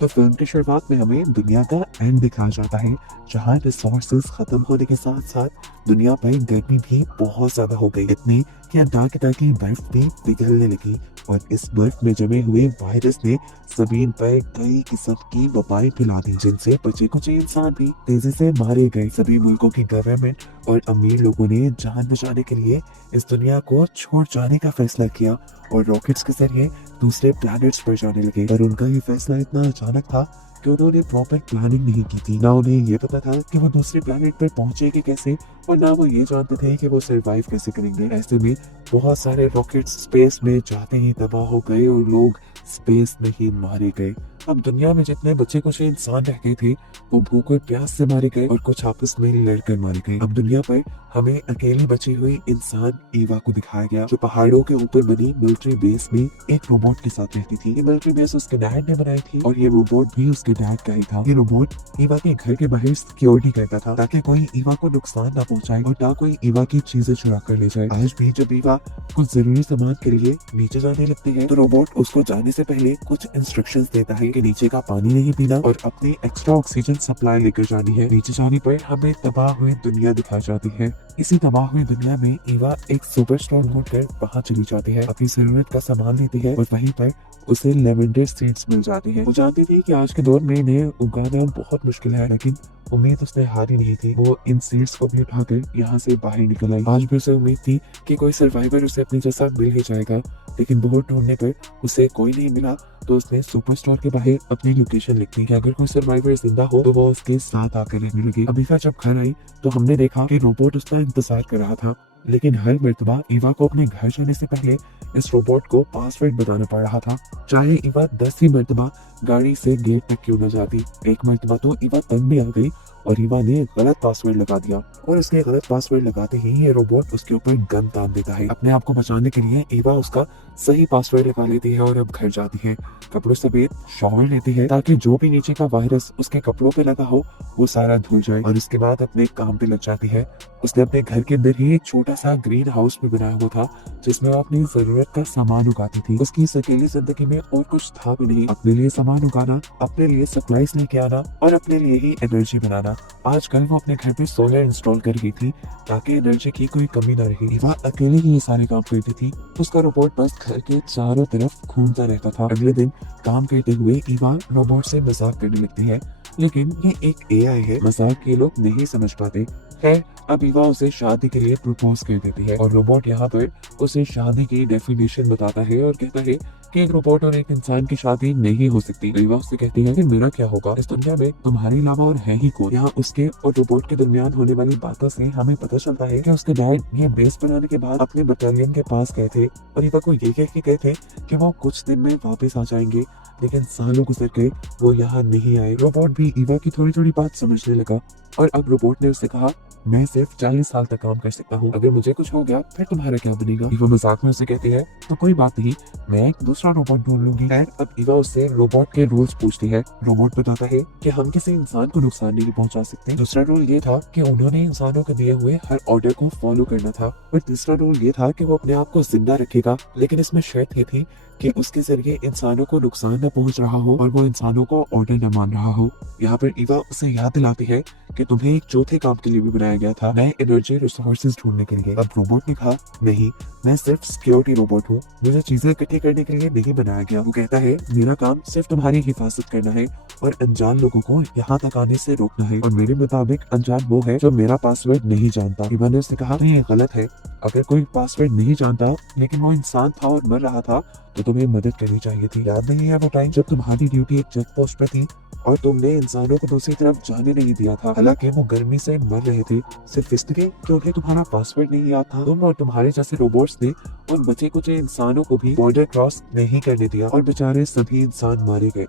तो फिल्म की शुरुआत में हमें दुनिया का एंड दिखाया जाता है, जहाँ रिसोर्सेज खत्म होने के साथ साथ दुनिया पर गर्मी भी बहुत ज्यादा हो गई, इतनी कि अंटार्कटिका की बर्फ भी पिघलने लगी। और इस बर्फ में जमे हुए वायरस ने जमीन पर कई किस्म की वबाएं फैला दी, जिनसे बचे कुछ इंसान भी तेजी से मारे गए। सभी मुल्कों की गवर्नमेंट और अमीर लोगों ने जान बचाने के लिए इस दुनिया को छोड़ जाने का फैसला किया और रॉकेट्स के जरिए दूसरे प्लैनेट्स पर जाने लगे। पर उनका ये फैसला इतना अचानक था कि उन्होंने प्रॉपर प्लानिंग नहीं की थी। ना उन्हें ये पता था कि वो दूसरे प्लैनेट पर पहुंचेंगे कैसे, और ना वो ये जानते थे कि वो सरवाइव कैसे करेंगे। ऐसे में बहुत सारे रॉकेट्स स्पेस में जाते ही तबाह हो गए और लोग स्पेस में ही मारे गए। अब दुनिया में जितने बच्चे कुछ इंसान रह गए थे, वो भूख और प्यास से मारे गए और कुछ आपस में लड़कर मारे गए। अब दुनिया पर हमें अकेली बची हुई इंसान ईवा को दिखाया गया, जो पहाड़ों के ऊपर बनी मिलिट्री बेस में एक रोबोट के साथ रहती थी। ये मिलिट्री बेस उसके डैड ने बनाई थी और ये रोबोट भी उसके डैड का ही था। ये रोबोट ईवा के घर के बाहर सिक्योरिटी करता था, ताकि कोई ईवा को नुकसान ना पहुंचाए और ना कोई ईवा की चीजें चुरा कर ले जाए। आज भी जब ईवा कुछ जरूरी सामान के लिए नीचे जाने लगती है, तो रोबोट उसको जाने से पहले कुछ इंस्ट्रक्शंस देता है कि नीचे का पानी नहीं पीना और अपनी एक्स्ट्रा ऑक्सीजन सप्लाई लेकर जानी है। नीचे जाने पर हमें तबाह हुई दुनिया दिखाई जाती है। इसी तबाह हुई दुनिया में ईवा एक सुपर स्टोर ढूंढकर वहाँ चली जाती है, अपनी जरूरत का सामान लेती है और वहीं पर उसे लेवेंडर सीड्स मिल जाती है। वो जानती थी कि आज के दौर में इन्हें उगाना बहुत मुश्किल है, लेकिन उम्मीद उसने हारी नहीं थी। वो इन सीड्स को भी उठाकर यहाँ से बाहर निकल आई। आज भी उसे उम्मीद थी कि कोई सर्वाइवर उसे अपने जैसा मिल ही जाएगा, लेकिन बहुत ढूंढने पर उसे कोई नहीं मिला। तो उसने सुपर स्टोर के बाहर अपनी लोकेशन लिख दी कि अगर कोई सर्वाइवर जिंदा हो तो वो उसके साथ आकर रहने लगे। अबिका जब घर आई तो हमने देखा कि रोबोट उसका इंतजार कर रहा था, लेकिन हर मर्तबा ईवा को अपने घर जाने से पहले इस रोबोट को पासवर्ड बताना पड़ रहा था, चाहे ईवा 10 ही मर्तबा गाड़ी से गेट तक क्यों न जाती। एक मर्तबा तो ईवा तंग भी आ गई और ईवा ने गलत पासवर्ड लगा दिया, और उसके गलत पासवर्ड लगाते ही ये रोबोट उसके ऊपर गन तान देता है। अपने आप को बचाने के लिए ईवा उसका सही पासवर्ड लगा लेती है और अब घर जाती है। कपड़ों समेत शॉवर लेती है ताकि जो भी नीचे का वायरस उसके कपड़ों पे लगा हो वो सारा धुल जाए, और उसके बाद अपने काम पे लग जाती है। उसने अपने घर के अंदर ही एक छोटा सा ग्रीन हाउस भी बनाया हुआ था, जिसमें वो अपनी जरूरत का सामान उगाती थी। उसकी इस अकेली जिंदगी में और कुछ था भी नहीं, अपने लिए सामान उगाना, अपने लिए सप्लाईज लेके आना और अपने लिए ही एनर्जी बनाना। आजकल वो अपने घर पे सोलर इंस्टॉल कर रही थी ताकि एनर्जी की कोई कमी न रहे। ईवा अकेले ही ये सारे काम करती थी। उसका रोबोट बस घर के चारों तरफ घूमता रहता था। अगले दिन काम करते हुए ईवा रोबोट से मजाक करने लगती है, लेकिन ये एक एआई है, मजाक ये लोग नहीं समझ पाते। खैर, अब ईवा उसे शादी के लिए प्रपोज कर देती है और रोबोट यहाँ पर उसे शादी की डेफिनेशन बताता है और कहता है कि एक रोबोट और एक इंसान की शादी नहीं हो सकती। ईवा उससे कहती है कि मेरा क्या होगा, इस दुनिया में तुम्हारे अलावा और है ही कौन। यहाँ उसके और रोबोट के दरमियान होने वाली बातों से हमें पता चलता है कि उसके डैड ये बेस बनाने के बाद अपने बटालियन के पास गए थे और ईवा को ये कह के गए थे कि वो कुछ दिन में वापस आ जाएंगे, लेकिन सालों गुजर गए, वो यहाँ नहीं आए। रोबोट भी ईवा की थोड़ी थोड़ी बात समझने लगा और अब रोबोट ने उससे कहा, मैं सिर्फ 40 साल तक काम कर सकता हूँ, अगर मुझे कुछ हो गया फिर तुम्हारा क्या बनेगा। ईवा मजाक में उसे कहती है, तो कोई बात नहीं, मैं एक दूसरा रोबोट ढूंढ लूंगी। खैर, अब ईवा उससे रोबोट के रूल्स पूछती है। रोबोट बताता है कि हम किसी इंसान को नुकसान नहीं पहुंचा सकते। दूसरा रूल ये था कि उन्होंने इंसानों को दिए हुए हर ऑर्डर को फॉलो करना था, और तीसरा रूल ये था कि वो अपने आप को जिंदा रखेगा, लेकिन इसमें शर्त ये थी कि उसके जरिए इंसानों को नुकसान न पहुंच रहा हो और वो इंसानों को ऑर्डर न मान रहा हो। यहाँ पर ईवा उसे याद दिलाती है कि तुम्हें एक चौथे काम के लिए भी बनाया गया था, नए एनर्जी रिसोर्सेज ढूंढने के लिए। अब रोबोट ने कहा, नहीं, मैं सिर्फ सिक्योरिटी रोबोट हूँ, मुझे चीजें इकट्ठी करने के लिए नहीं बनाया गया। वो कहता है, मेरा काम सिर्फ तुम्हारी हिफाजत करना है और अनजान लोगों को यहाँ तक आने से रोकना है, और मेरे मुताबिक अनजान वो है जो मेरा पासवर्ड नहीं जानता। ईवा ने उससे कहा, ये गलत है, अगर कोई पासवर्ड नहीं जानता लेकिन वो इंसान था और मर रहा था तो तुम्हें मदद करनी चाहिए थी। याद नहीं है वो टाइम जब तुम्हारी ड्यूटी एक चेक पोस्ट पे थी और तुमने इंसानों को दूसरी तरफ जाने नहीं दिया था, हालांकि वो गर्मी से मर रहे थे, सिर्फ इसलिए क्योंकि तुम्हारा पासवर्ड नहीं याद था। तुम और तुम्हारे जैसे रोबोट्स ने उन बचे कुछ इंसानों को भी बॉर्डर क्रॉस नहीं करने दिया और बेचारे सभी इंसान मारे गए।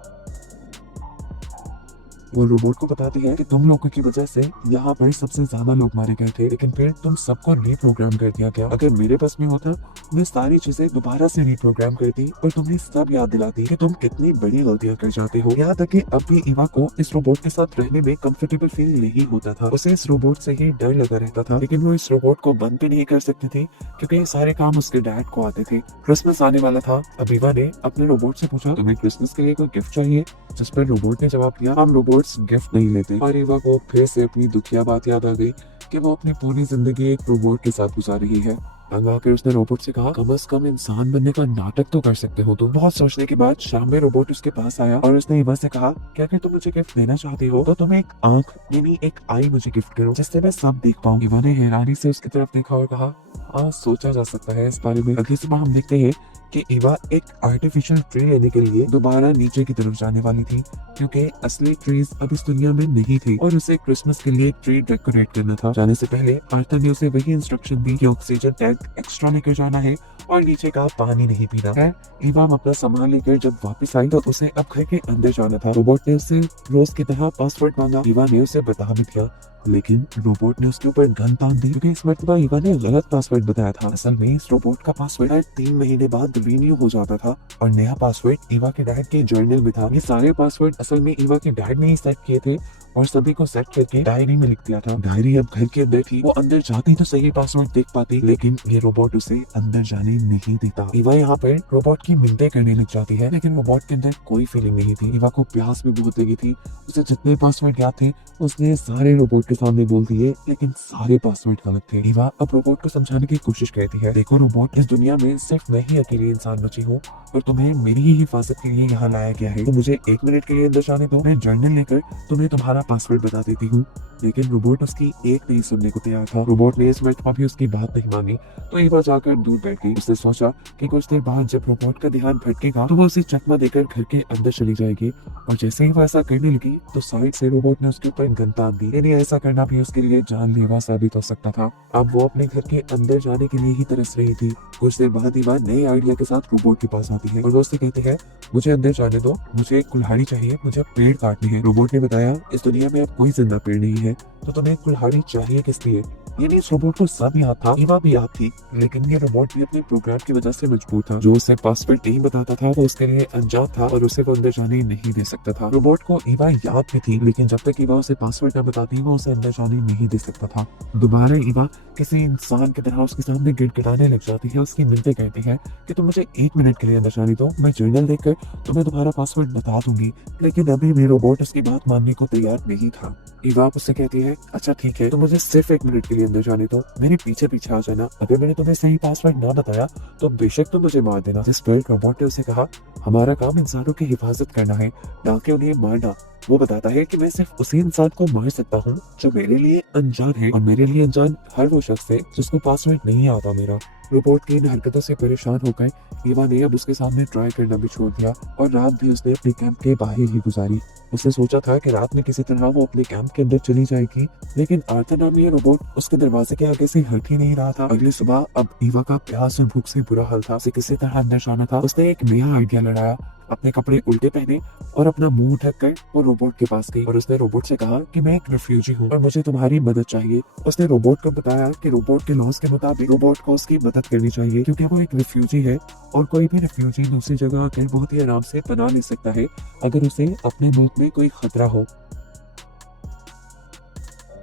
वो रोबोट को बताती है कि तुम लोगों की वजह से यहाँ पर सबसे ज्यादा लोग मारे गए थे, लेकिन फिर तुम सबको रीप्रोग्राम कर दिया गया। अगर मेरे पास में होता मैं सारी चीजें दोबारा से रीप्रोग्राम करती और तुम्हें सब याद दिलाती कि तुम कितनी बड़ी गलतियां कर जाते हो। यहाँ तक कि अब भी ईवा को इस रोबोट के साथ रहने में कंफर्टेबल फील नहीं होता था। उसे इस रोबोट से ही डर लगा रहता था, लेकिन वो इस रोबोट को बंद भी नहीं कर सकती थी क्योंकि ये सारे काम उसके डैड को आते थे। क्रिसमस आने वाला था। अब ईवा ने अपने रोबोट से पूछा, तुम्हें क्रिसमस के लिए कोई गिफ्ट चाहिए? जिस पर रोबोट ने जवाब दिया, हम रोबोट्स गिफ्ट नहीं लेते। और ईवा को फिर से अपनी दुखिया बात याद आ गई कि वो अपनी पूरी जिंदगी एक रोबोट के साथ गुजार रही है। तंग आकर उसने रोबोट से कहा, कम से कम इंसान बनने का नाटक तो कर सकते हो तुम। बहुत सोचने के बाद शाम में रोबोट उसके पास आया और उसने ईवा से कहा, क्या अगर तुम मुझे गिफ्ट देना चाहती हो तो तुम एक आंख यानी एक आई मुझे गिफ्ट करो जिससे मैं सब देख पाऊँ। ईवा ने हैरानी से उसकी तरफ देखा और कहा, हाँ सोचा जा सकता है इस बारे में। अगली सुबह हम देखते हैं कि ईवा एक आर्टिफिशियल ट्री लेने के लिए दोबारा नीचे की तरफ जाने वाली थी क्योंकि असली ट्रीज अब इस दुनिया में नहीं थे और उसे क्रिसमस के लिए ट्री डेकोरेट करना था। जाने से पहले आर्थर ने उसे वही इंस्ट्रक्शन दी कि ऑक्सीजन टैंक एक्स्ट्रा लेकर जाना है और नीचे का पानी नहीं पीना है। ईवा अपना सामान लेकर जब वापस आई तो उसे अब घर के अंदर जाना था। रोबोट ने उससे रोज की तरह पासवर्ड मांगा। ईवा ने उसे बता भी दिया, लेकिन रोबोट ने उसके ऊपर गन तान दी क्योंकि इस मर्तबा ईवा ने गलत पासवर्ड बताया था। असल में इस रोबोट का पासवर्ड हर 3 महीने बाद रिन्यू हो जाता था और नया पासवर्ड ईवा के डैड के जर्नल में था। ये सारे पासवर्ड असल में ईवा के डैड ने ही सेट किए थे और सभी को सेट करके डायरी में लिख दिया था। डायरी अब घर के अंदर थी। वो अंदर जाती तो सही पासवर्ड देख पाती, लेकिन ये रोबोट उसे अंदर जाने नहीं देता। ईवा यहाँ पर रोबोट की मिन्नतें करने लग जाती है, लेकिन रोबोट के अंदर कोई फीलिंग नहीं थी। ईवा को प्यास भी बहुत लगी थी। उसे जितने पासवर्ड याद थे उसने सारे रोबोट के सामने बोल दिए, लेकिन सारे पासवर्ड गलत थे। ईवा अब रोबोट को समझाने की कोशिश करती है, देखो रोबोट, इस दुनिया में सिर्फ मैं ही अकेली इंसान बची हूँ और तुम्हें मेरी ही हिफाजत के लिए यहाँ लाया गया है। तो मुझे 1 मिनट के लिए अंदर जाने दो, मैं जर्नल लेकर तुम्हें तुम्हारा पासवर्ड बता देती हूँ। लेकिन रोबोट उसकी एक नहीं सुनने को तैयार था। रोबोट ने इस मर्तबा भी उसकी बात नहीं मानी तो ईवा जाकर दूर बैठ गई। उसने सोचा कि कुछ देर बाद जब रोबोट का ध्यान भटकेगा तो वो उसे चकमा देकर घर के अंदर चली जाएगी। और जैसे ही वो ऐसा करने लगी तो साइड से रोबोट ने उसके ऊपर गन तान दी। यानी ऐसा करना भी उसके लिए जानलेवा साबित हो सकता था। अब वो अपने घर के अंदर जाने के लिए ही तरस रही थी। कुछ देर बाद ईवा नए आइडिया के साथ रोबोट के पास आती है और वो उससे कहती है, मुझे अंदर जाने दो, मुझे एक कुल्हाड़ी चाहिए, मुझे पेड़ काटनी है। रोबोट ने बताया, इस दुनिया में अब कोई जिंदा पेड़ नहीं है तो तुम्हें कुल्हाड़ी चाहिए किस लिए? यानी इस रोबोट को सब याद था, ईवा भी याद थी, लेकिन ये रोबोट भी अपने प्रोग्राम की वजह से मजबूर था। जो उसे पासवर्ड नहीं बताता था वो उसके लिए अनजान था और उसे वो अंदर जाने नहीं दे सकता था। रोबोट को ईवा याद भी थी, लेकिन जब तक ईवा उसे पासवर्ड न बताती वो उसे अंदर जाने नहीं दे सकता था। दोबारा ईवा किसी इंसान की तरह उसके सामने गिड़गिड़ाने लग जाती है। उसकी मिन्नतें कहती है कि तुम मुझे 1 मिनट के लिए अंदर जाने दो, मैं जर्नल देखकर तुम्हें तुम्हारा पासवर्ड बता दूंगी। लेकिन अभी भी रोबोट उसकी बात मानने को तैयार नहीं था। ईवा उससे कहती है, अच्छा ठीक है, तो मुझे सिर्फ 1 मिनट के लिए अंदर जाने दो, मेरे पीछे पीछे आ जाना। अगर मैंने तुम्हें सही पासवर्ड ना बताया तो बेशक तुम मुझे मार देना। जिस पर रोबोट ने उसे कहा, हमारा काम इंसानों की हिफाजत करना है, ना कि उन्हें मारना। वो बताता है कि मैं सिर्फ उसी इंसान को मार सकता हूँ जो मेरे लिए अनजान है, और मेरे लिए अनजान हर वो शख्स है जिसको पासवर्ड नहीं आता मेरा। रोबोट की इन हरकतों से परेशान होकर ईवा ने अब उसके सामने ट्राई करना भी छोड़ दिया और रात भी उसने अपने कैंप के बाहर ही गुजारी। उसने सोचा था कि रात में किसी तरह वो अपने कैंप के अंदर चली जाएगी, लेकिन आर्थर नामी रोबोट उसके दरवाजे के आगे से हट ही नहीं रहा था। अगली सुबह अब ईवा का प्यास और भूख से बुरा हाल था। उसे किसी तरह अंदर जाना था। उसने एक नया आइडिया लड़ाया, अपने कपड़े उल्टे पहने और अपना मुंह ढक कर वो रोबोट के पास गई और उसने रोबोट से कहा कि मैं एक रिफ्यूजी हूँ और मुझे तुम्हारी मदद चाहिए। उसने रोबोट को बताया कि रोबोट के लॉज के मुताबिक रोबोट को उसकी मदद करनी चाहिए क्योंकि वो एक रिफ्यूजी है और कोई भी रिफ्यूजी दूसरी जगह आकर बहुत ही आराम से पनाह ले सकता है अगर उसे अपने मुल्क में कोई खतरा हो।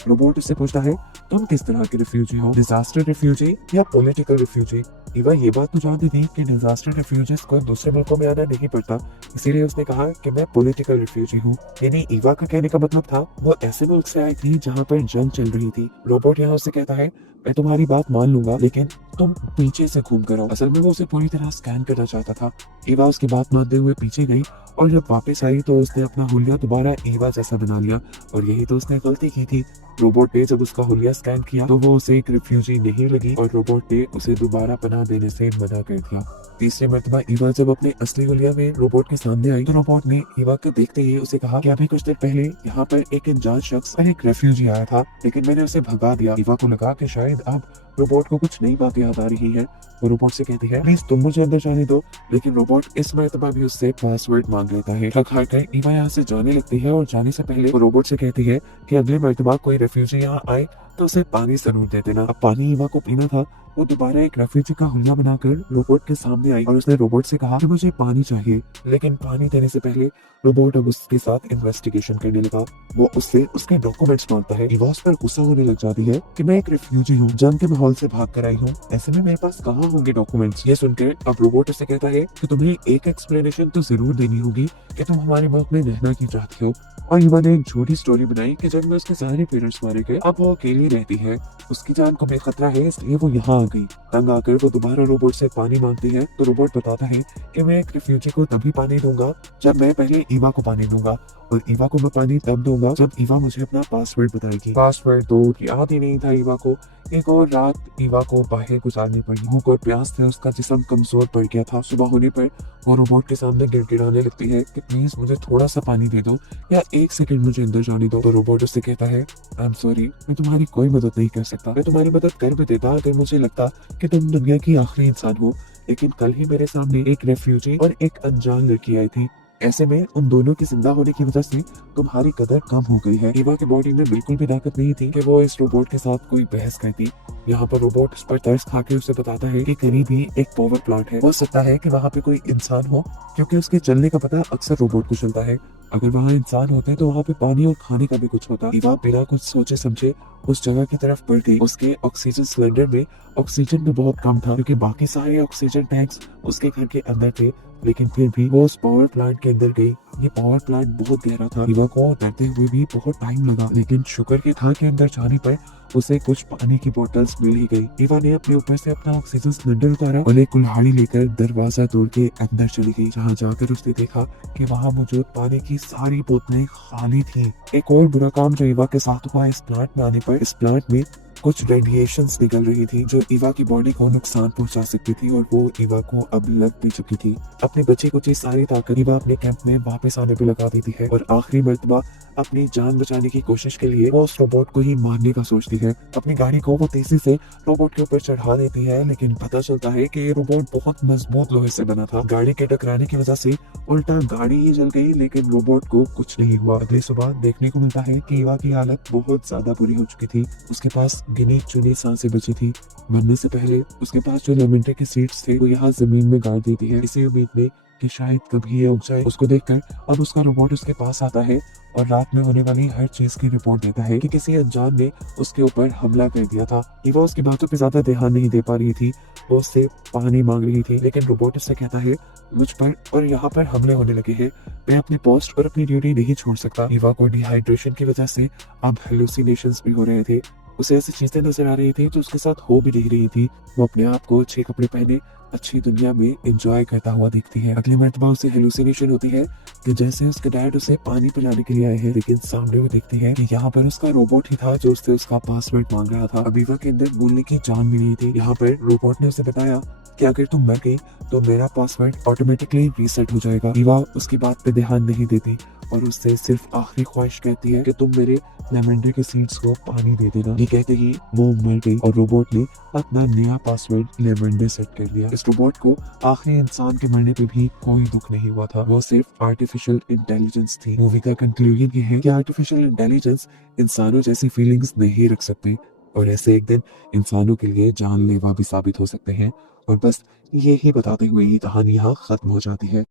रोबोट उससे पूछता है, तुम किस तरह के रिफ्यूजी हो, डिजास्टर रिफ्यूजी या पॉलिटिकल रिफ्यूजी? ईवा ये बात तो जानती थी कि डिजास्टर रिफ्यूजीज को दूसरे मुल्कों में आना नहीं पड़ता, इसीलिए उसने कहा कि मैं पॉलिटिकल रिफ्यूजी हूँ। यानी ईवा का कहने का मतलब था वो ऐसे मुल्क से आई थी जहाँ पर जंग चल रही थी। रोबोट यहाँ उससे कहता है, मैं तुम्हारी बात मान लूंगा, लेकिन तुम पीछे से घूम कर आओ। असल में वो उसे पूरी तरह स्कैन करना चाहता था। ईवा उसकी बात मानते हुए पीछे गई और जब वापस आई तो उसने अपना हुलिया दोबारा ईवा जैसा बना लिया और यही तो उसने गलती की थी। रोबोट ने जब उसका हुलिया स्कैन किया तो वो उसे एक रिफ्यूजी नहीं लगी और रोबोट ने उसे दोबारा पनाह देने से मना कर दिया। तीसरी मर्तबा ईवा जब अपने असली हुलिया में रोबोट के सामने आई तो रोबोट ने ईवा को देखते ही उसे कहा कि अभी कुछ देर पहले यहाँ पर एक अनजान शख्स और एक रेफ्यूजी आया था, लेकिन मैंने उसे भगा दिया। ईवा को लगा कि शायद अब रोबोट को कुछ नई बात याद आ रही है। वो रोबोट से कहती है, प्लीज तुम मुझे अंदर जाने दो। लेकिन रोबोट इस मर्तबा भी उससे पासवर्ड मांग लेता है। थक हार कर ईवा यहाँ से जाने लगती है और जाने से पहले वो रोबोट से कहती है कि अगले मर्तबा कोई रेफ्यूजी यहाँ आए तो उसे पानी जरूर दे देना। अब पानी ईवा को पीना था। वो दोबारा एक रेफ्यूजी का हुलिया बनाकर रोबोट के सामने आई और उसने रोबोट से कहा कि मुझे पानी चाहिए। लेकिन पानी देने से पहले रोबोट अब उसके साथ इन्वेस्टिगेशन करने लगा। वो उससे उसके डॉक्यूमेंट्स मांगता है। ईवा उस पर गुस्सा होने लग जाती है कि मैं एक रिफ्यूजी हूँ, जंग के माहौल से भाग कर आई हूँ, ऐसे में मेरे पास कहाँ होंगे डॉक्यूमेंट्स। ये सुनकर अब रोबोट उसे कहता है कि तुम्हें एक एक्सप्लेनेशन तो जरूर देनी होगी कि तुम हमारे मुल्क में रहना क्यों चाहती हो। और ईवा ने एक झूठी स्टोरी बनाई कि जब में उसके सारे पेरेंट्स मारे गए, अब वो अकेली रहती है, उसकी जान को भी खतरा है, इसलिए वो यहाँ आ गई। तंग आकर वो दोबारा रोबोट से पानी मांगती है तो रोबोट बताता है कि मैं एक रिफ्यूजी को तभी पानी दूंगा जब मैं पहले ईवा को पानी दूंगा, और ईवा को मैं पानी तब दूंगा जब ईवा मुझे अपना पासवर्ड बताएगी। पासवर्ड तो याद ही नहीं था ईवा को। एक और रात ईवा को बाहर गुजारनी पड़ी। भूख और प्यास से उसका जिस्म कमजोर पड़ गया था। सुबह होने पर वो रोबोट के सामने गिड़गिड़ाने लगती है कि प्लीज मुझे थोड़ा सा पानी दे दो या एक सेकंड मुझे अंदर जाने दो। तो रोबोट उससे कहता है, आई एम सॉरी, मैं तुम्हारी कोई मदद नहीं कर सकता। मैं तुम्हारी मदद कर भी देता अगर मुझे लगता कि तुम दुनिया की आखिरी इंसान हो, लेकिन कल ही मेरे सामने एक रेफ्यूजी और एक अनजान लड़की आई थी। ऐसे में उन दोनों के जिंदा होने की वजह से तुम्हारी कदर कम हो गई है। ईवा की बॉडी में बिल्कुल भी ताकत नहीं थी कि वो इस रोबोट के साथ कोई बहस करती। यहाँ पर रोबोट उस पर तरस खा के उसे बताता है कि करीब ही एक पावर प्लांट है, हो सकता है कि वहाँ पे कोई इंसान हो, क्योंकि उसके चलने का पता अक्सर रोबोट को चलता है। अगर वहाँ इंसान होते तो वहाँ पे पानी और खाने का भी कुछ होता। ईवा बिना कुछ सोचे समझे उस जगह की तरफ बढ़ गई। उसके ऑक्सीजन सिलेंडर में ऑक्सीजन भी बहुत कम था, क्योंकि बाकी सारे ऑक्सीजन टैंक्स उसके घर के अंदर थे। लेकिन फिर भी वो उस पावर प्लांट के अंदर गई। ये पावर प्लांट बहुत गहरा था। ईवा को उतरते हुए भी बहुत टाइम लगा, लेकिन शुक्र के था कि अंदर जाने पर उसे कुछ पानी की बोतल्स मिल ही गई। ईवा ने अपने ऊपर से अपना ऑक्सीजन सिलेंडर उतारा और एक कुल्हाड़ी लेकर दरवाजा तोड़ के अंदर चली गई, जहाँ जाकर उसने देखा कि वहाँ मौजूद पानी की सारी बोतलें खाली थी। एक और बुरा काम जो ईवा के साथ हुआ इस प्लांट में आने पर, इस प्लांट में कुछ रेडिएशंस निकल रही थी जो ईवा की बॉडी को नुकसान पहुंचा सकती थी, और वो ईवा को अब लग भी चुकी थी। अपनी बची कुची सारी ताकत ईवा अपने कैंप में वापस आने पे लगा देती है और आखिरी मर्तबा अपनी जान बचाने की कोशिश के लिए वो उस रोबोट को ही मारने का सोचती है। अपनी गाड़ी को वो तेजी से रोबोट के ऊपर चढ़ा देती है, लेकिन पता चलता है कि ये रोबोट बहुत मजबूत लोहे से बना था। गाड़ी के टकराने की वजह से उल्टा गाड़ी ही जल गई, लेकिन रोबोट को कुछ नहीं हुआ। अगली सुबह देखने को मिलता है कि ईवा की हालत बहुत ज्यादा बुरी हो चुकी थी। उसके पास गिनी चुनी सांसें बची थी। मरने से पहले उसके पास जो लेमेंटे के सीड्स थे वो यहाँ जमीन में गाड़ देती है, इसी उम्मीद में कि शायद कभी ये उग जाए। उसको देखकर अब उसका रोबोट उसके पास आता है और रात में होने वाली हर चीज की रिपोर्ट देता है कि किसी अनजान ने उसके ऊपर हमला कर दिया था। ईवा उसकी बातों पे ज्यादा ध्यान नहीं दे पा रही थी। वो उससे पानी मांग रही थी, लेकिन रोबोट उससे कहता है, मुझ पर और यहाँ पर हमले होने लगे हैं, मैं अपने पोस्ट और अपनी ड्यूटी नहीं छोड़ सकता। ईवा को डिहाइड्रेशन की वजह से अब हेलुसिनेशंस भी हो रहे थे। उसे ऐसी चीजें नजर आ रही थी जो उसके साथ हो भी नहीं रही थी। वो अपने आप को अच्छे कपड़े पहने अच्छी दुनिया में एंजॉय करता हुआ दिखती है। अगली मर्तबा उसे हेलुसिनेशन होती है कि जैसे उसके डैड उसे पानी पिलाने के लिए आए हैं, लेकिन सामने वो देखती है कि यहाँ पर उसका रोबोट ही था जो उससे उसका पासवर्ड मांग रहा था। अबीवा के अंदर बोलने की जान भी नहीं थी। यहाँ पर रोबोट ने उसे बताया कि अगर तुम मर गई तो मेरा पासवर्ड ऑटोमेटिकली रीसेट हो जाएगा। ईवा उसकी बात पे ध्यान नहीं देती और उससे सिर्फ आखिरी ख्वाहिश कहती है कि तुम मेरे लेमेंडर के सीड्स को पानी दे देना। ये कहते ही वो मर गई और रोबोट ने अपना नया पासवर्ड लेमेंडर सेट कर लिया। इस रोबोट को आखिरी इंसान के मरने पे भी कोई दुख नहीं हुआ था, वो सिर्फ आर्टिफिशियल इंटेलिजेंस थी। मूवी का कंक्लूजन ये है कि आर्टिफिशियल इंटेलिजेंस इंसानों जैसी फीलिंग्स नहीं रख सकते और ऐसे एक दिन इंसानों के लिए जानलेवा भी साबित हो सकते हैं। और बस यही बताते हुए ये कहानी यहाँ खत्म हो जाती है।